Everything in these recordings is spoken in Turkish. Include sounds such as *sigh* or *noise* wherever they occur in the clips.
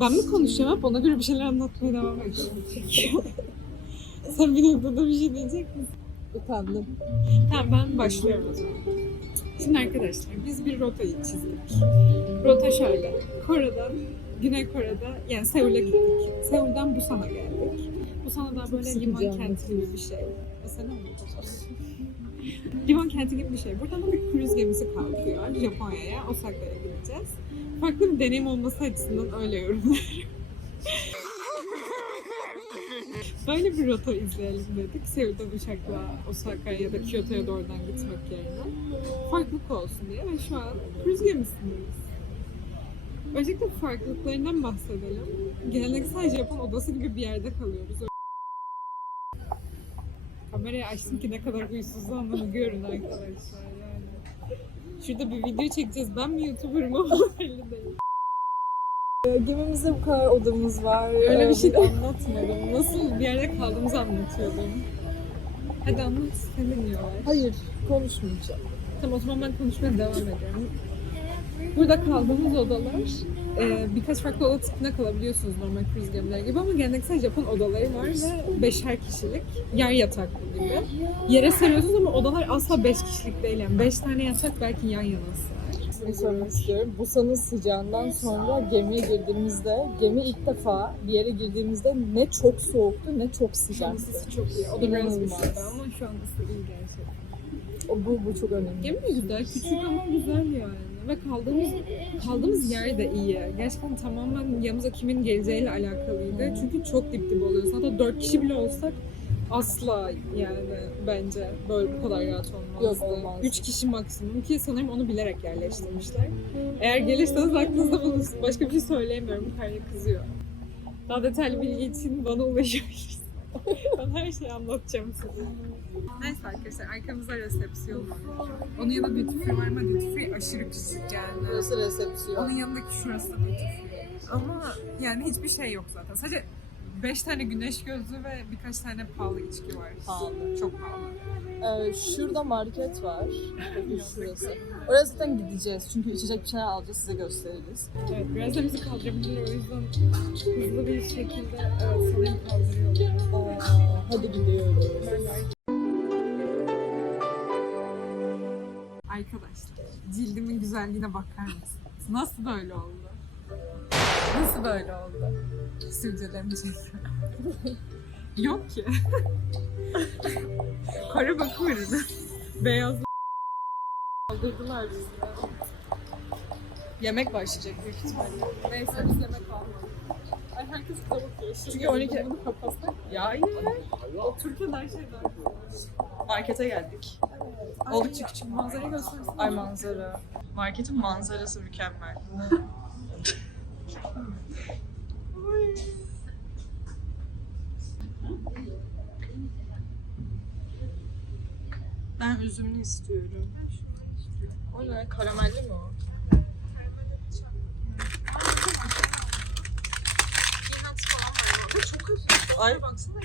Ben mi konuşacağım hep ona göre bir şeyler anlatmaya devam edeceğim. *laughs* Sen bir noktada bir şey diyecek misin? Utandım. Tamam ben başlıyorum o zaman. Şimdi arkadaşlar biz bir rotayı çizdik. Rota şöyle. Kore'den, Güney Kore'de yani Seul'e gittik. Seul'den Busan'a geldik. Busan'a da böyle liman kenti gibi bir şey. Mesela ne Liman kenti gibi bir şey. Buradan da bir kruz gemisi kalkıyor Japonya'ya, Osaka'ya gideceğiz. Farklı bir deneyim olması açısından öyle yorumluyorum. Böyle bir rota izleyelim dedik. Seul'den uçakla Osaka'ya ya da Kyoto'ya doğrudan gitmek yerine. Farklılık olsun diye ve şu an kruz gemisindeyiz. Öncelikle farklılıklarından bahsedelim. Geleneksel Japon odası gibi bir yerde kalıyoruz. Kamerayı açtım ki ne kadar huysuzlandığımı görün arkadaşlar yani. Şurada bir video çekeceğiz. Ben mi YouTuber'ım ama *laughs* belli değil. Ee, Gemimizde bu kadar odamız var. Öyle bir Ee, şey anlatmadım. Nasıl bir yerde kaldığımızı anlatıyordum. Hadi anlat, sen dinliyorlar. Hayır, konuşmayacağım. Tamam o zaman ben konuşmaya devam ediyorum. Burada kaldığımız odalar e, birkaç farklı oda tipine kalabiliyorsunuz normal cruise gemileri gibi ama geleneksel Japon odaları var ve beşer kişilik yer yataklı gibi. Yere seriyorsunuz ama odalar asla beş kişilik değil yani. Beş tane yatak belki yan yana. Şunu sormak istiyorum. Busan'ın sıcağından sonra gemiye girdiğimizde, gemi ilk defa bir yere girdiğimizde ne çok soğuktu ne çok Şu sıcaktı. ısısı çok iyi. O da biraz üşüdü ama şu an ısı iyi gerçekten. O, bu, bu çok önemli. Gemi de güzel, küçük ama güzel yani. Ve kaldığımız kaldığımız yer de iyi. Gerçekten tamamen yanımıza kimin geleceğiyle alakalıydı. Çünkü çok dip dip oluyoruz. Hatta dört kişi bile olsak asla yani bence böyle bu kadar rahat olmazdı. Yok, olmaz. Üç kişi maksimum ki sanırım onu bilerek yerleştirmişler. Eğer gelirseniz aklınızda bulunsun. Başka bir şey söyleyemiyorum. Karya kızıyor. Daha detaylı bilgi için bana ulaşabilirsiniz. Ben her şeyi anlatacağım size. Neyse arkadaşlar arkamızda resepsiyon var. Onun yanında duty free var ama duty free aşırı küçük yani. Burası resepsiyon. Onun yanındaki şurası da duty free. Ama yani hiçbir şey yok zaten. Sadece 5 tane güneş gözlüğü ve birkaç tane pahalı içki var. Pahalı. Çok pahalı. Ee, şurada market var. Şurası. Oraya zaten gideceğiz. Çünkü içecek bir şeyler alacağız size gösteririz. Evet biraz da bizi kaldırabilirler o yüzden hızlı bir şekilde evet, sanırım kaldırıyorlar. Aa, hadi gidiyoruz. Arkadaşlar, cildimin güzelliğine bakar mısınız? Nasıl böyle oldu? Nasıl böyle oldu? Çekiyorum. *laughs* Yok ki. *laughs* Kara bakım ürünü. Beyaz *laughs* kaldırdılar bizi. Yemek başlayacak büyük ihtimalle. Neyse biz yemek almadık. Ay herkes bize bakıyor. Şimdi Çünkü 12 bunu kapatsak. Ya iyi. Otururken her şey daha güzel. Markete geldik. Ay, Oldukça küçük. Manzarayı göstersin. Ay manzara. Marketin manzarası mükemmel. Ben üzümlü istiyorum. O ne? Karamelli mi o? Ay baksana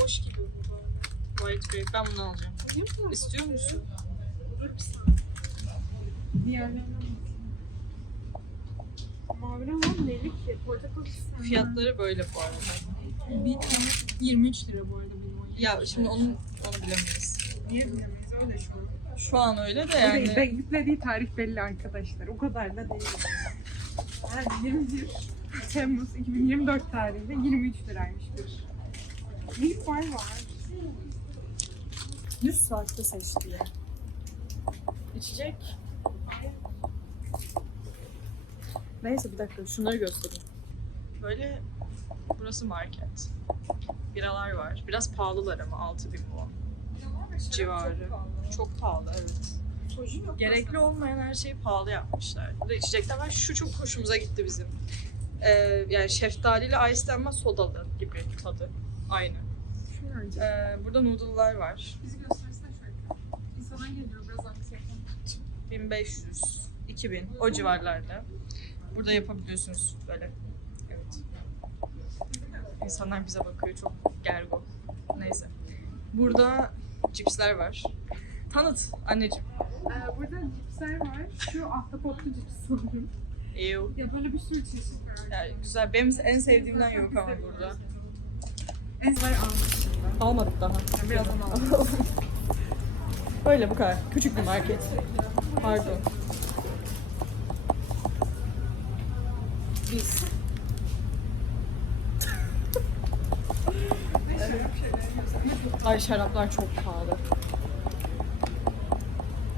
Boş gibi bu. White grape. Ben bunu alacağım. İstiyor musun? Diğerlerinden bakayım. Mavi ama neli ki? Portakal istedim. Fiyatları böyle bu arada. Bir tane 23 lira bu arada benim o. Ya şimdi onu onu bilemeyiz. Niye bilemeyiz öyle şu an. Şu an öyle de Yani... Ben yüklediği tarih belli arkadaşlar. O kadar da değil. Yani 21 Temmuz 2024 tarihinde 23 liraymış bir. Milk var var. 100 saatte seçti ya. İçecek. Neyse bir dakika şunları göstereyim. Böyle burası market. Biralar var. Biraz pahalılar ama 6000 won civarı. Çok pahalı evet. Gerekli olmayan her şeyi pahalı yapmışlar. Burada içecekler var. Şu çok hoşumuza gitti bizim. Ee, yani şeftalili ice ama sodalı gibi tadı. Aynı. Ee, burada noodle'lar var. Bizi göstersene şöyle. İnsanlar geliyor biraz anksiyete. 1500, 2000 o civarlarda. Burada yapabiliyorsunuz böyle. Evet. İnsanlar bize bakıyor çok gergo. Neyse. Burada cipsler var. Tanıt anneciğim. Ee, burada cipsler var. Şu ahtapotlu cips sanırım. Ew. Ya böyle bir sürü çeşit var. Yani güzel. Benim en sevdiğimden yok ama burada. En sever almış şimdi. Almadık daha. Birazdan alalım. *laughs* Böyle bu kadar. Küçük bir market. Pardon. Biz. Ay şaraplar çok pahalı.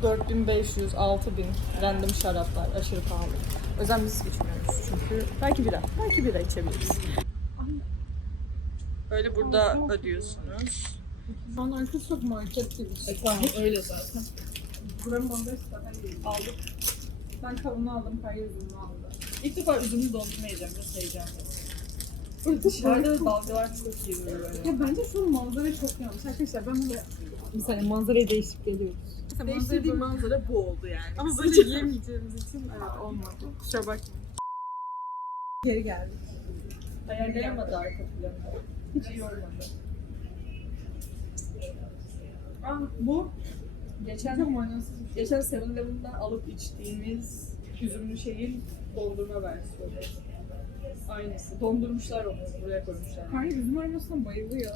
4500, 6000 random şaraplar aşırı pahalı. O yüzden biz içmiyoruz çünkü belki bira, belki bira içebiliriz. Böyle burada ödüyorsunuz. An arkası çok market gibi. E tamam öyle zaten. Buranın bombayı zaten değil. Aldık. Ben kavunu aldım, üzümünü aldım. İlk defa üzümlü dondurma yiyeceğim. Nasıl yiyeceğim? Dışarıda da dalgalar çok iyi böyle. Ya bence şu an manzara çok yanlış. Arkadaşlar ben böyle... Saniye manzarayı değişip geliyoruz. Değiştirdiğim manzara bu oldu yani. Ama böyle yiyemeyeceğimiz için evet olmadı. Kusura bakmayın. Geri geldik. Ayarlayamadı arka planı. Hiç iyi olmadı. Aa, bu Geçen şey. geçen 7-Eleven'dan alıp içtiğimiz üzümlü şeyin dondurma versiyonu. Aynısı. Dondurmuşlar onu. Buraya koymuşlar. Kanka üzüm aromasına bayılıyor.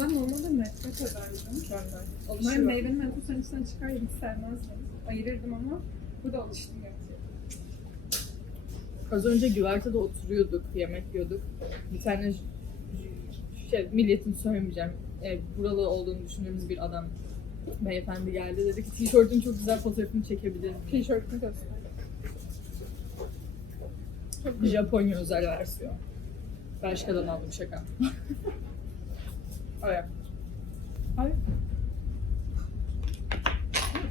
Ben normalde nefret ederdim. Mükemmel. Umarım Alışıyor. meyvenin mentosunun içinden çıkar ya hiç sevmezdim. Ayırırdım ama bu da alıştım gerçekten. Az önce güvertede oturuyorduk, yemek yiyorduk. Bir tane şey, milletini söylemeyeceğim. E, buralı olduğunu düşündüğümüz bir adam beyefendi geldi. Dedi ki tişörtün çok güzel fotoğrafını çekebilir miyim? Tişörtünü göster. Japonya özel versiyon. Belçika'dan aldım şaka. *laughs* Öyle. Ay.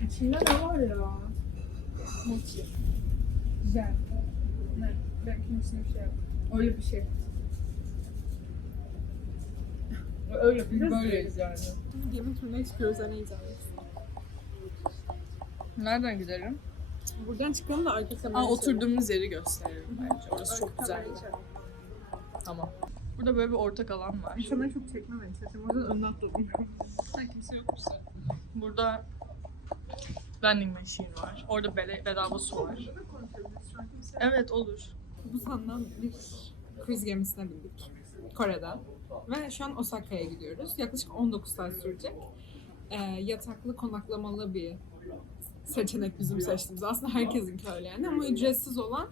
İçinde ne var ya? Mochi. Güzel. Ne? Benimkinin içinde bir şey yok. Öyle bir şey. Öyle biz böyleyiz yani. Yemek yemek istiyoruz ne yiyeceğiz? Nereden gidelim? Buradan çıkalım da arka kamerayı Aa, oturduğumuz yeri gösterelim bence. Orası Arka çok güzel. Tamam. Burada böyle bir ortak alan var. İnsanları çok çekmemeye çalışıyorum. O yüzden önden atladım. Sen kimse yokmuş Burada vending machine var. Orada bele- bedava su var. Evet olur. Busan'dan bir cruise gemisine bindik. Kore'den. Ve şu an Osaka'ya gidiyoruz. Yaklaşık 19 saat sürecek. Ee, yataklı, konaklamalı bir seçenek bizim seçtiğimiz. Aslında herkesinki öyle yani ama ücretsiz olan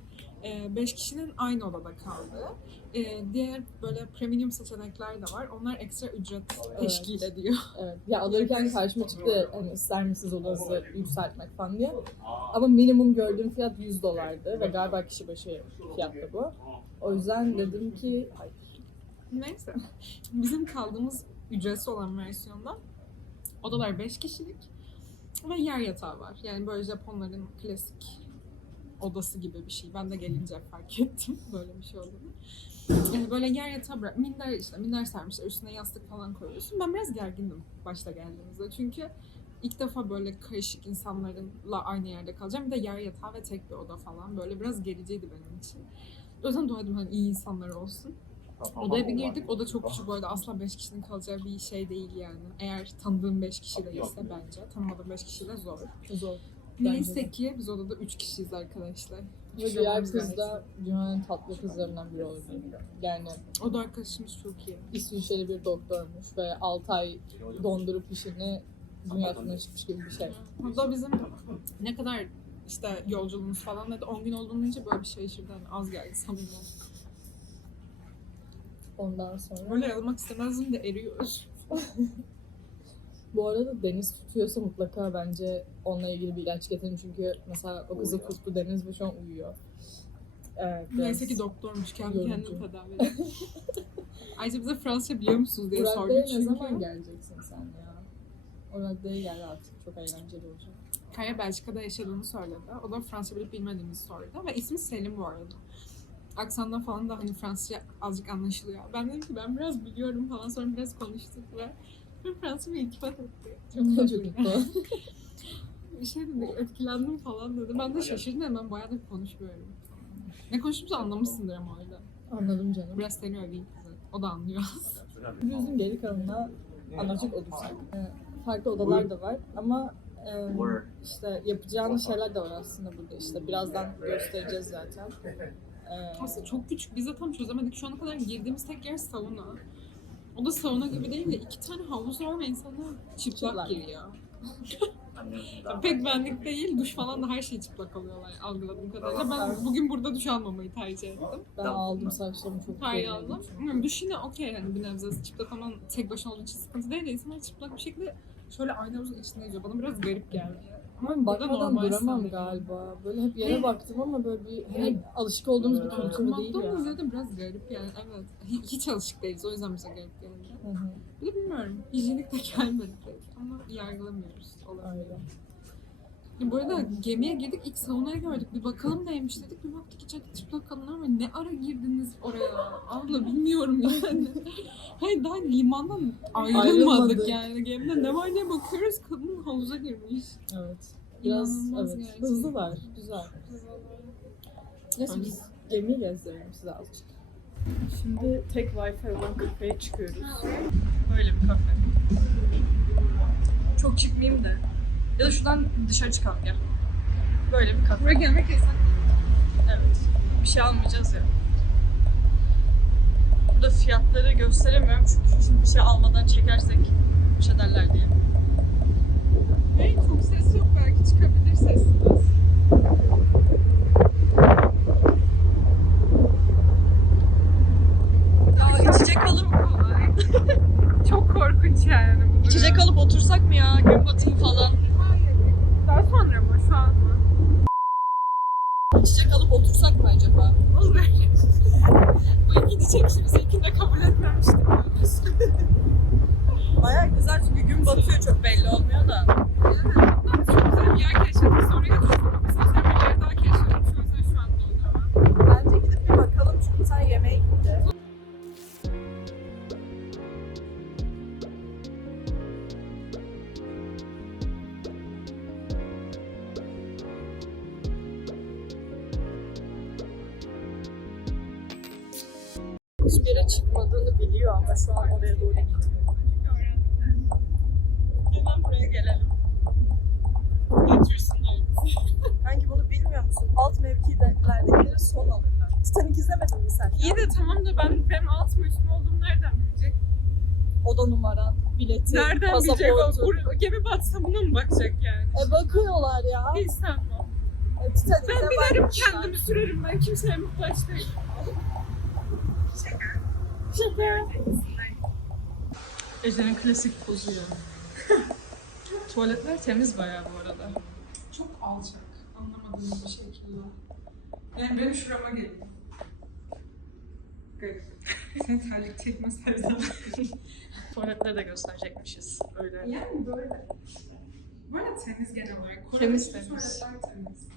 5 kişinin aynı odada kaldığı. Ee, diğer böyle premium seçenekler de var. Onlar ekstra ücret teşkil ediyor. *laughs* Evet. Ya alırken karşıma çıktı hani ister misiniz odası yükseltmek falan diye. Ama minimum gördüğüm fiyat 100 dolardı ve galiba kişi başı fiyatta bu. O yüzden dedim ki hayır. Neyse. Bizim kaldığımız ücretsiz olan versiyonda odalar 5 kişilik ve yer yatağı var. Yani böyle Japonların klasik odası gibi bir şey. Ben de gelince fark *laughs* ettim böyle bir şey olduğunu. Yani böyle yer yatağı bırak, minder işte minder sermişler üstüne yastık falan koyuyorsun. Ben biraz gergindim başta geldiğimizde çünkü ilk defa böyle karışık insanlarla aynı yerde kalacağım. Bir de yer yatağı ve tek bir oda falan böyle biraz gericiydi benim için. O yüzden dua edin hani iyi insanlar olsun. Odaya bir girdik. Oda çok küçük bu arada. Asla 5 kişinin kalacağı bir şey değil yani. Eğer tanıdığım 5 kişi değilse bence. Tanımadığım 5 kişiyle zor. Zor. Neyse ki biz odada 3 kişiyiz arkadaşlar. Ve Üç diğer kız da dünyanın tatlı kızlarından biri oldu. Yani. O da arkadaşımız çok iyi. İsviçreli bir doktormuş ve 6 ay dondurup işini dünyasına çıkmış gibi bir şey. O da bizim ne kadar işte yolculuğumuz falan dedi 10 gün olduğunu deyince böyle bir şey şaşırdı. Yani az geldi sanırım. Ondan sonra Böyle almak istemezdim de eriyoruz. Bu arada deniz tutuyorsa mutlaka bence onunla ilgili bir ilaç getirin çünkü mesela o kızı tuttu deniz ve şu an uyuyor. Evet. Neyse ki doktormuş. Kendi yorucu. kendini tedavi ediyor. *laughs* Ayrıca bize Fransızca biliyor musunuz diye sordu ne çünkü. zaman geleceksin sen ya? O raddeye gel artık. Çok eğlenceli olacak. Kaya Belçika'da yaşadığını söyledi. O da Fransızca bilip bilmediğimizi sordu. Ve ismi Selim bu arada. Aksandan falan da hani Fransızca azıcık anlaşılıyor. Ben dedim ki ben biraz biliyorum falan sonra biraz konuştuk ve *laughs* ve Fransızca iltifat etti. Çok mutlu. *laughs* Bir şey dedi, etkilendim falan dedi. Ben de şaşırdım hemen bayağıdır konuşmuyorum. Ne konuştuğumuzu anlamışsındır ama öyle. Anladım canım. Biraz seni öveyim kızı. O da anlıyor. Cruise'un geri kalanına anlatacak olursak. e, Farklı odalar da var ama Ee, işte yapacağınız şeyler de var aslında burada işte. Birazdan göstereceğiz zaten. *laughs* Ee, Aslında çok küçük. Biz de tam çözemedik. Şu ana kadar girdiğimiz tek yer sauna. O da sauna gibi değil de iki tane havuz var ve insanlar çıplak, Çıplak. giriyor. *laughs* Pek benlik değil. Duş falan da her şeyi çıplak alıyorlar algıladığım kadarıyla. Ben bugün burada duş almamayı tercih ettim. ben aldım saçlarımı çok Hayır beğendim. aldım. Bilmiyorum, duş yine okey yani bir nebze çıplak ama tek başına olduğu için sıkıntı değil de insanlar çıplak bir şekilde şöyle aynı havuzun içinde yüzüyor. Bana biraz garip geldi. Ama burada bakmadan normal duramam sanırım. galiba. Böyle hep yere Ne? baktım ama böyle bir hani alışık olduğumuz bir kültür değil McDonald's ya. zaten biraz garip yani evet. Hi- Hiç alışık değiliz o yüzden bize garip geldi. Hı hı, Bir de bilmiyorum hijyenik de gelmedi pek ama yargılamıyoruz. Olabilir. Öyle. Bu arada gemiye girdik ilk saunayı gördük. Bir bakalım neymiş dedik. Bir baktık içeride çıplak kadınlar var. Ne ara girdiniz oraya? Abla bilmiyorum yani. *laughs* Hayır daha limandan ayrılmadık Ayrılmadık. yani. Gemide ne var diye bakıyoruz. Kadın havuza girmiş. Evet. Biraz İnanılmaz evet. gerçekten. Hızlılar. Güzel. Neyse biz gemiyi gezdirelim size azıcık. Şimdi tek wifi olan kafeye çıkıyoruz. Böyle bir kafe. Çok çıkmayayım da. Ya da şuradan dışarı çıkalım ya. Böyle bir kafe. Buraya gelmek yasak. Evet. Bir şey almayacağız ya. Burada fiyatları gösteremiyorum çünkü şimdi bir şey almadan çekersek bir şey derler diye. Hey, çok ses yok belki çıkabilir sesiniz. Ya içecek alıp *laughs* Çok korkunç yani bu içecek alıp otursak mı ya? Gün batımı falan. Şu mı? İçecek alıp otursak mı acaba? Olur. Bu ikinci çekişimizi ikinde kabul etmemiştim. Baya güzel çünkü gün batıyor çok belli olmuyor da. Çok güzel bir yer keşfettik. Biz mesela bir yer daha keşfettik. O yüzden şu an değil. Bence gidip bir bakalım çünkü sen yemeğe Hiçbir yere çıkmadığını biliyor ama şu an oraya doğru gidiyor. Hemen buraya gelelim. Bizi. Kanki bunu bilmiyor musun? Alt mevkilerdekileri son alırlar. Titanic izlemedin mi sen? İyi de tamam da ben benim alt mı üst mü olduğumu nereden bilecek? Oda numaran, bileti, Nereden bilecek? O, bur- gemi batsa buna mı bakacak yani? E bakıyorlar ya. Hiç sanmam. E, Titanic'e Ben binerim bakmışlar. kendimi sürerim ben kimseye muhtaç değilim. Ece'nin klasik pozu ya. *laughs* Tuvaletler temiz bayağı bu arada. Çok alçak. Anlamadığım bir şekilde. Yani benim şurama gelin. Garip. Sen terlik çekmeseydin. *laughs* Tuvaletleri de gösterecekmişiz. Öyle. yani böyle. Böyle temiz genel olarak. Temiz, temiz. tuvaletler temiz.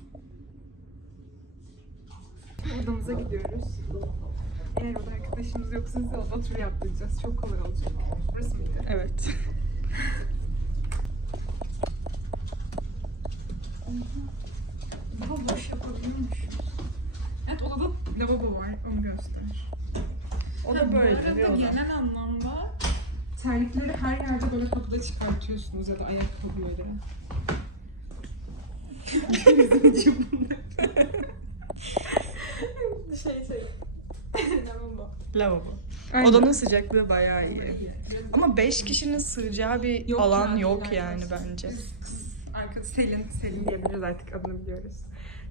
Odamıza gidiyoruz. Eğer oda arkadaşımız yoksa size oda turu yaptıracağız. Çok kolay olacak. Burası mıydı? Evet. Daha boş yapabiliyormuş. Evet odada lavabo var. Onu göster. O da böyle bir arada oda. genel anlamda terlikleri her yerde böyle kapıda çıkartıyorsunuz ya da ayakkabıları. *laughs* şey şey. Lavabo. Lavabo. Aynen. Odanın sıcaklığı bayağı iyi. Ama 5 kişinin sığacağı bir Yok alan yani, yok yani. yani bence. Arka Selin, Selin diyebiliriz artık adını biliyoruz.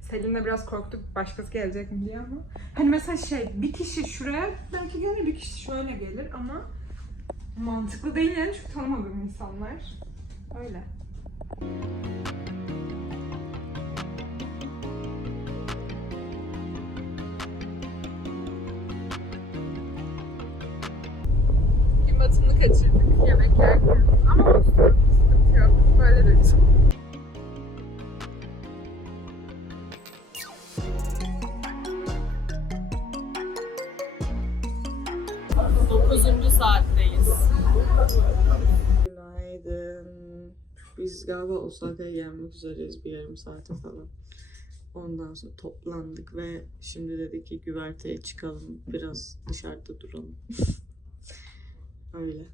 Selin'le biraz korktuk başkası gelecek mi diye ama. Hani mesela şey bir kişi şuraya belki gelir bir kişi şöyle gelir ama mantıklı değil yani çünkü tanımadığım insanlar. Öyle. Kaçırdık yemek yerken. Ama olsun sıkıntı yok. Böyle de güzel. Dokuzuncu saatteyiz. Günaydın. Biz galiba Osaka'ya gelmek üzereyiz bir yarım saate falan. Ondan sonra toplandık ve şimdi dedik ki güverteye çıkalım. Biraz dışarıda duralım. *laughs* Öyle.